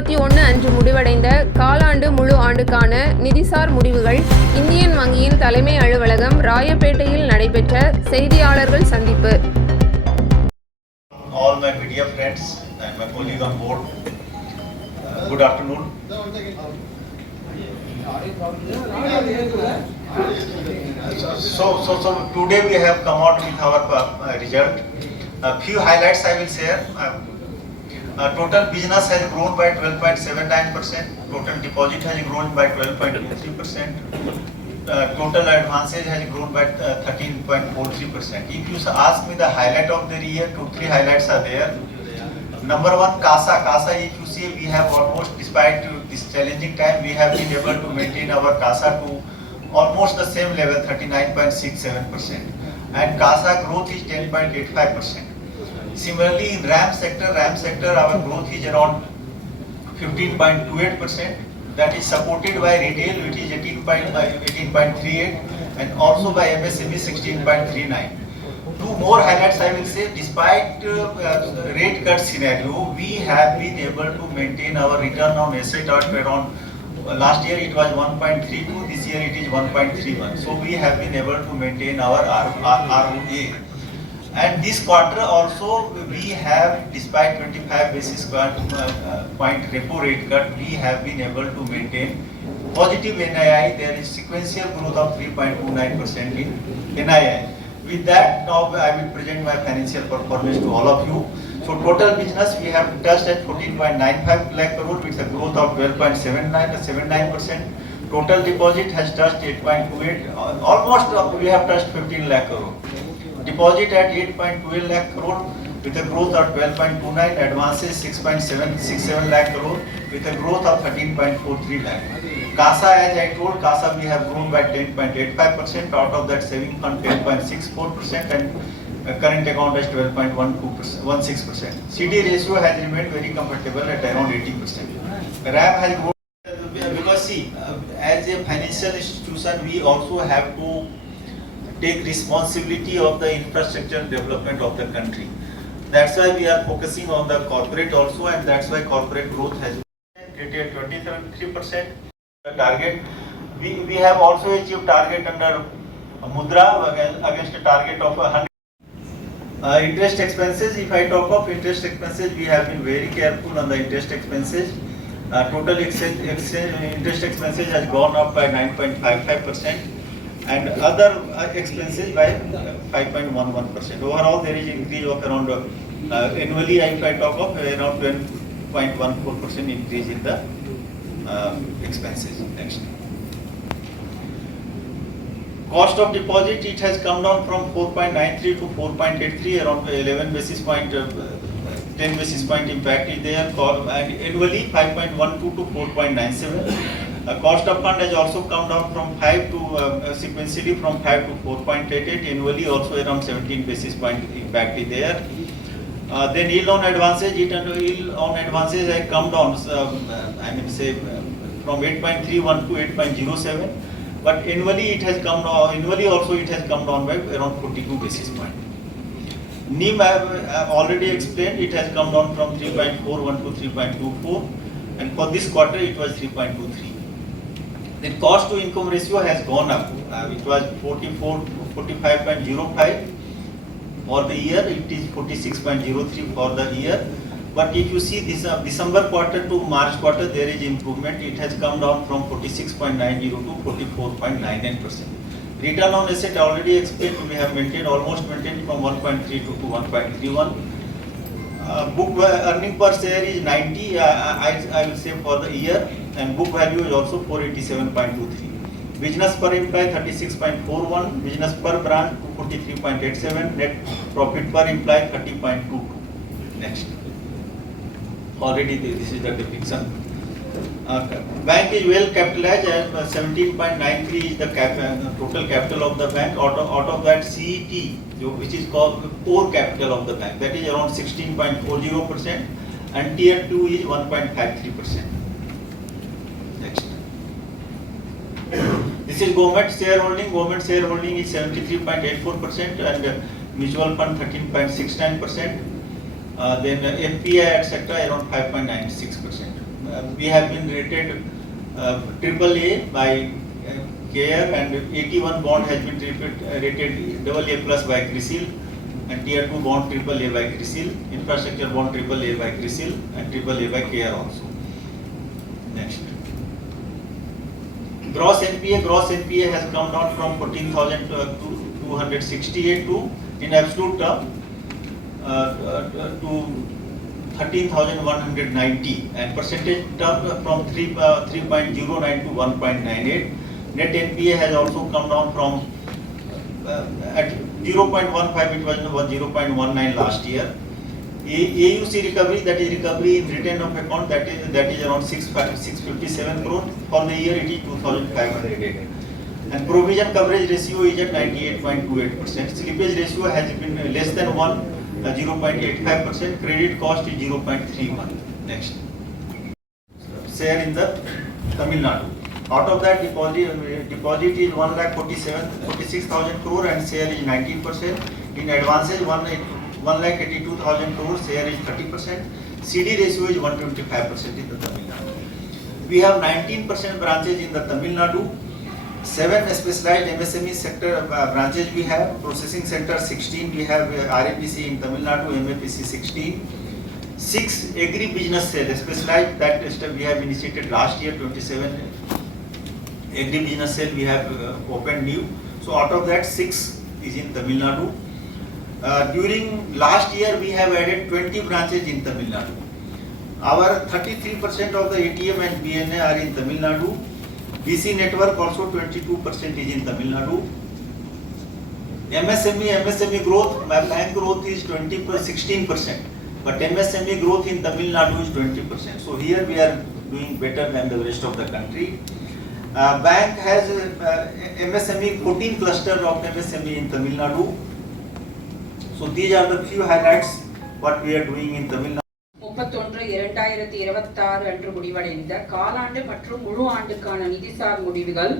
2021 அன்று முடிவடைந்த காலாண்டு முழு ஆண்டுக்கான நிதிசார் முடிவுகள் இந்தியன் வங்கியின் தலைமை அலுவலகம் ராயப்பேட்டையில் நடைபெற்ற செய்தியாளர்கள் சந்திப்பு. All my media friends and my colleagues on board, good afternoon. So today we have come out with our result. A few highlights I will share. Total business has grown by 12.79%. Total deposit has grown by 12.23%. Total advances has grown by 13.43%. If you ask me the highlight of the year, 2-3 highlights are there. Number one, CASA. CASA, if you see, we have almost, despite this challenging time, we have been able to maintain our CASA to almost the same level, 39.67%. And CASA growth is 10.85%. Similarly, in RAM sector, our growth is around 15.28%. That is supported by retail, which is 18.38, and also by MSME 16.39. Two more highlights I will say. Despite rate cut scenario, we have been able to maintain our return on asset at around. Last year it was 1.32. This year it is 1.31. So we have been able to maintain our ROA. And this quarter also we have, despite 25 basis point repo rate cut, we have been able to maintain positive NII. There is sequential growth of 3.29% in NII. With that, now I will present my financial performance to all of you. So total business we have touched at 14.95 lakh crore with a growth of 12.79%. Total deposit has touched 8.28. Almost we have touched 15 lakh crore. Deposit at 8.12 lakh crore with a growth of 12.29, advances 6.767 lakh crore with a growth of 13.43 lakh. CASA, as I told, CASA we have grown by 10.85%, out of that saving fund 10.64% and current account is 12.16%. CD ratio has remained very comfortable at around 80%. RAM has grown because see, as a financial institution we also have to take responsibility of the infrastructure development of the country. That's why we are focusing on the corporate also, and that's why corporate growth has been at 23%. The target, we have also achieved target under Mudra against a target of 100. Interest expenses, if I talk of interest expenses, we have been very careful on the interest expenses. Total interest expenses has gone up by 9.55%. and other expenses by 5.11%. Overall, there is increase of around annually, if I talk of around 12.14% increase in the expenses. Next. Cost of deposit, it has come down from 4.93 to 4.83, around 11 basis point, 10 basis point impact is there, and annually 5.12 to 4.97. Cost of fund has also come down from 5 to sequentially from 5 to 4.88. Annually also around 17 basis point impact is there. Then yield on advances, yield on advances has come down. I mean say from 8.31 to 8.07. But annually it has come down. Annually also it has come down by around 42 basis point. NIM I have already explained. It has come down from 3.41 to 3.24, and for this quarter it was 3.23. The cost to income ratio has gone up. It was 45.05 for the year. It is 46.03 for the year. But if you see this December quarter to March quarter, there is improvement. It has come down from 46.90 to 44.99%. Return on asset already explained. We have almost maintained from 1.32 to 1.31. Book earning per share is 90. I will say for the year. And book value is also 487.23. Business per employee 36.41. Business per branch 243.87. Net profit per employee 30.22. Next. Already this is the depiction. Bank is well capitalized, and 17.93 is the total capital of the bank. Out of that, CET, which is called core capital of the bank, that is around 16.40%, and Tier 2 is 1.53%. Next. This is government shareholding. Government shareholding is 73.84%, and mutual fund 13.69%. Then FPI etc. around 5.96%. we have been rated AAA by CARE, and 81 bond has been rated AA plus by CRISIL, and Tier 2 bond AAA by CRISIL, infrastructure bond AAA by CRISIL, and AAA by CARE also. Next. Gross NPA has come down from 14,268 to, in absolute term, to 13,190, and percentage term from 3.09 to 1.98. Net NPA has also come down from at 0.15, it was 0.19 last year. AUC recovery, that is recovery in return of account, that is around 657 crore. For the year it is 2,508. And provision coverage ratio is at 98.28%. Slippage ratio has been less than 1, 0.85%. Credit cost is 0.31. Next. Share in the Tamil Nadu. Out of that, deposit is 1,46,000 crore and share is 19%. In advances, 1,82,000 crore, share is 30%. CD ratio is 125% in the Tamil Nadu. We have 19% branches in the Tamil Nadu. 7 specialized MSME sector branches we have. Processing center 16, we have RAPC in Tamil Nadu, MAPC 16. 6 agri business cell specialized, that we have initiated last year. 27 agri business cell we have opened new. So out of that, 6 is in Tamil Nadu. During last year we have added 20 branches in Tamil Nadu. Our 33% of the ATM and BNA are in Tamil Nadu. BC network also 22% is in Tamil Nadu. MSME growth, my bank growth is 16%, but MSME growth in Tamil Nadu is 20%. So here we are doing better than the rest of the country. Bank has MSME, 14 cluster of MSME in Tamil Nadu. So these are the few highlights what we are doing in Tamil Nadu. 31/2026 அன்று முடிவடைந்த காலாண்டு மற்றும் முழு ஆண்டுக்கான நிதிசார் முடிவுகள்,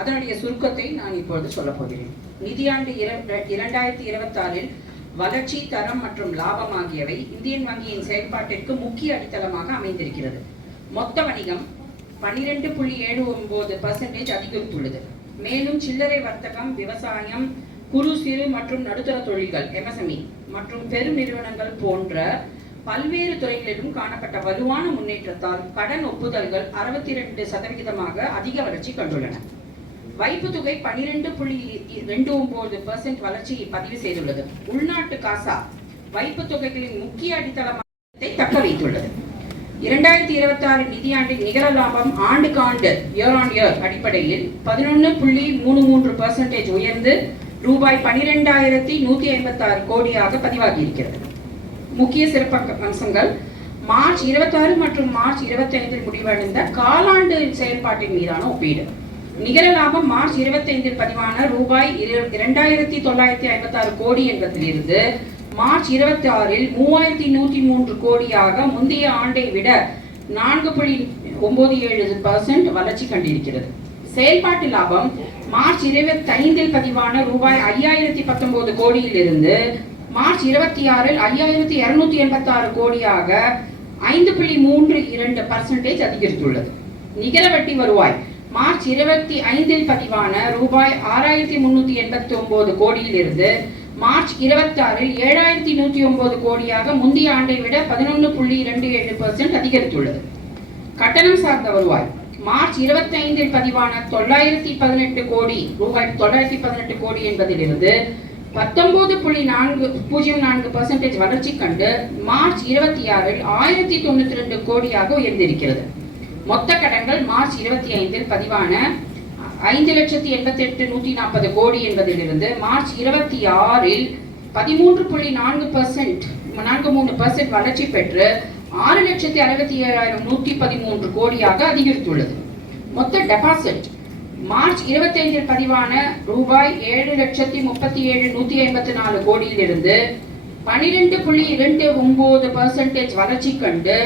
அதனுடைய சுருக்கத்தை நான் இப்பொழுது சொல்லப் போகிறேன். நிதியாண்டு 2026 வளர்ச்சி, தரம் மற்றும் லாபம் ஆகியவை இந்தியன் வங்கியின் செயல்பாட்டிற்கு முக்கிய அடித்தளமாக அமைந்திருக்கிறது. மொத்த வணிகம் 12.79% அதிகரித்துள்ளது. மேலும் சில்லறை வர்த்தகம், விவசாயம், குறு சிறு மற்றும் நடுத்தர தொழில்கள் MSME மற்றும் பெருநிறுவனங்கள் போன்ற பல்வேறு துறைகளிலும் காணப்பட்ட வலுவான முன்னேற்றத்தால் கடன் ஒப்புதல்கள் 62% அதிக வளர்ச்சி கண்டுள்ளன. வைப்பு தொகை 12.29% வளர்ச்சியை பதிவு செய்துள்ளது. உள்நாட்டு காசா வைப்பு தொகைகளின் முக்கிய அடித்தளத்தை தக்க வைத்துள்ளது. 2026 நிதியாண்டின் நிகர லாபம் ஆண்டுக்கு ஆண்டு இயர் ஆன் இயர் அடிப்படையில் 11.33% உயர்ந்து ரூபாய் 12,156 கோடியாக பதிவாகி இருக்கிறது. முக்கிய சிறப்பு அம்சங்கள்: மார்ச் 26 மற்றும் மார்ச் 25 முடிவடைந்த காலாண்டு செயல்பாட்டின் மீதான ஒப்பீடு. நிகர லாபம் மார்ச் 25 பதிவான ரூபாய் 2,956 கோடி என்பதிலிருந்து மார்ச் 26 3,103 கோடியாக முந்தைய ஆண்டை விட 4.97% வளர்ச்சி கண்டிருக்கிறது. செயல்பாட்டு லாபம் மார்ச் 25 பதிவான ரூபாய் 5,019 கோடியிலிருந்து மார்ச் 26 5,286 கோடியாக 5.32% அதிகரித்துள்ளது. நிகர வட்டி வருவாய் மார்ச் 25 பதிவான ரூபாய் 6,389 கோடியிலிருந்து மார்ச் 26 7,109 கோடியாக முந்தைய ஆண்டை விட 11.27% அதிகரித்துள்ளது. கட்டணம் சார்ந்த வருவாய் மார்ச் 25 பதிவான 918 கோடி ரூபாய் 918 கோடி என்பதிலிருந்து 19.04% வளர்ச்சி கண்டு மார்ச் 26 1,092 கோடியாக உயர்ந்திருக்கிறது. மொத்த கடன்கள் மார்ச் 25 பதிவான 5,88,140 கோடி என்பதிலிருந்து மார்ச் 26 13.43% வளர்ச்சி பெற்று 6,67,113 கோடியாக அதிகரித்துள்ளது. மொத்த டெபாசிட் மார்ச் 25 பதிவான ரூபாய் 7,37,154 கோடியிலிருந்து 12.29% வளர்ச்சி கண்டு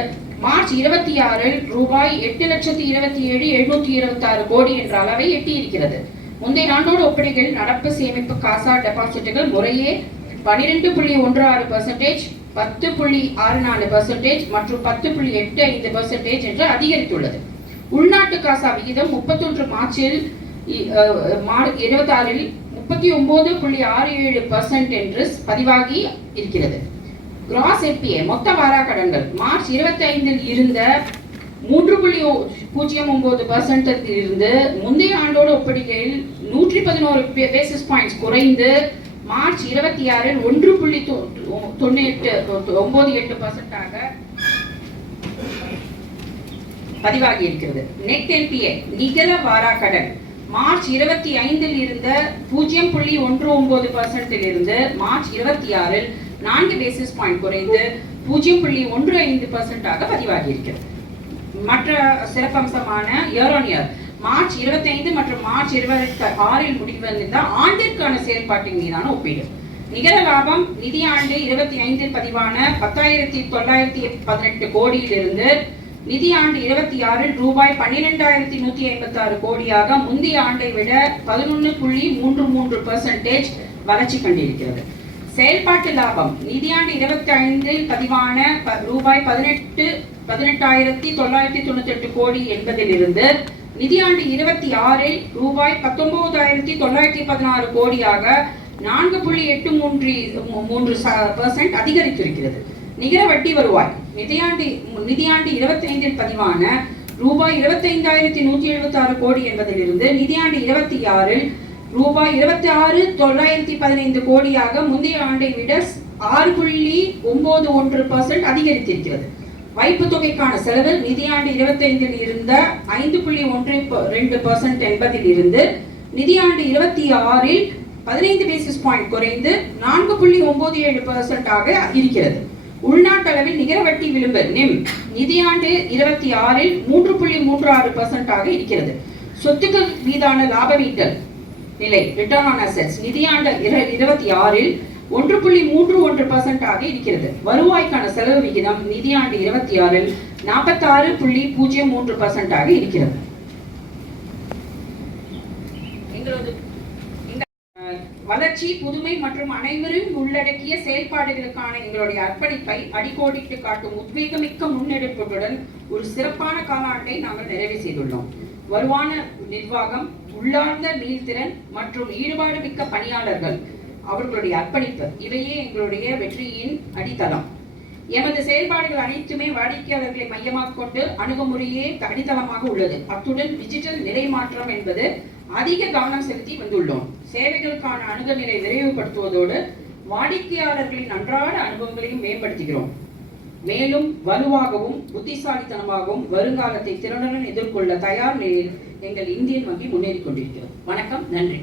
மார்ச் 26 ரூபாய் 8,27,726 கோடி என்ற அளவை எட்டியிருக்கிறது. முந்தைய ஆண்டோடு ஒப்பிடுகையில் நடப்பு சேமிப்பு காசா டெபாசிட்டுகள் முறையே 12.16%, 10.64% மற்றும் 10.85% என்று அதிகரித்துள்ளது. உள்நாட்டு காசா விகிதம் 31 மார்ச்சில் 26 39.67% என்று பதிவாகி இருக்கிறது. கிராஸ் என்பிஏ மொத்த வாராக்கடன்கள் மார்ச் 25 இருந்த 3.09% இருந்து முந்தைய ஆண்டோடு ஒப்பிடுகையில் 111 பேசிஸ் பாயிண்ட்ஸ் குறைந்து மார்ச் 26 1.98% பதிவாகி இருக்கிறது. நெட் என்பிஏ நிகர வாராக்கடன் மார்ச் 25 இருந்த 0.19% இருந்து மார்ச் 26 4 பேசிஸ் பாயிண்ட் குறைந்து 0.15% பதிவாகி இருக்கிறது. மற்ற சிறப்பம்சமான இயர் ஆன் இயர் மார்ச் 25 மற்றும் மார்ச் 26 முடிவடைந்த ஆண்டிற்கான செயல்பாட்டின் மீதான ஒப்பீடு. நிகர லாபம் நிதியாண்டு 25 பதிவான 10,918 கோடியிலிருந்து நிதியாண்டு 26 ரூபாய் 12,156 கோடியாக முந்தைய ஆண்டை விட 11.33% வளர்ச்சி கண்டிருக்கிறது. செயல்பாட்டு லாபம் நிதியாண்டு 25 பதிவான ரூபாய் 18,998 கோடி என்பதிலிருந்து நிதியாண்டு 26 ரூபாய் 19,916 கோடியாக 4.83% அதிகரித்திருக்கிறது. நிகர வட்டி வருவாய் நிதியாண்டு 25 பதிவான ரூபாய் 25,176 கோடி என்பதிலிருந்து நிதியாண்டு 26 ரூபாய் 26,915 கோடியாக முந்தைய ஆண்டை விட 6.91% அதிகரித்திருக்கிறது. வைப்பு தொகைக்கான செலவு நிதியாண்டு 25 இருந்த 5.12% என்பதிலிருந்து நிதியாண்டு 26 15 பேசிஸ் பாயிண்ட் குறைந்து 4.97% இருக்கிறது. உள்நாட்டளவில் நிகர வட்டி விளிம்பு நிம் நிதியாண்டு 26 3.36% இருக்கிறது. சொத்துக்கள் மீதான லாப வீட்டல் நிலை ரிட்டர்ன் ஆன் அசெட்ஸ் நிதியாண்டு 26 1.31% இருக்கிறது. வருவாய்க்கான செலவு விகிதம் நிதியாண்டு 26 46.03% இருக்கிறது. வளர்ச்சி புதுமை மற்றும் அனைவரும் உள்ளடக்கிய செயல்பாடுகளுக்கான எங்களுடைய அர்ப்பணிப்பை அடிக்கோடிட்டு காட்டும் உத்வேகமிக்க முன்னெடுப்புடன் ஒரு சிறப்பான காலாண்டை நாங்கள் நிறைவு செய்துள்ளோம். வலுவான நிர்வாகம், உள்ளார்ந்த மீள்திறன் மற்றும் ஈடுபாடு மிக்க பணியாளர்கள் அவர்களுடைய அர்ப்பணிப்பு இவையே எங்களுடைய வெற்றியின் அடித்தளம். எமது செயல்பாடுகள் அனைத்துமே வாடிக்கையாளர்களை மையமாக கொண்டு அணுகுமுறையே அடித்தளமாக உள்ளது. அத்துடன் டிஜிட்டல் நிலை மாற்றம் என்பது அதிக கவனம் செலுத்தி வந்துள்ளோம். சேவைகளுக்கான அணுகுநிலை விரைவுபடுத்துவதோடு வாடிக்கையாளர்களின் அன்றாட அனுபவங்களையும் மேம்படுத்துகிறோம். மேலும் வலுவாகவும் புத்திசாலித்தனமாகவும் வருங்காலத்தை திறனுடன் எதிர்கொள்ள தயார் நிலையில் எங்கள் இந்தியன் வங்கி முன்னேறிக் கொண்டிருக்கிறது. வணக்கம், நன்றி.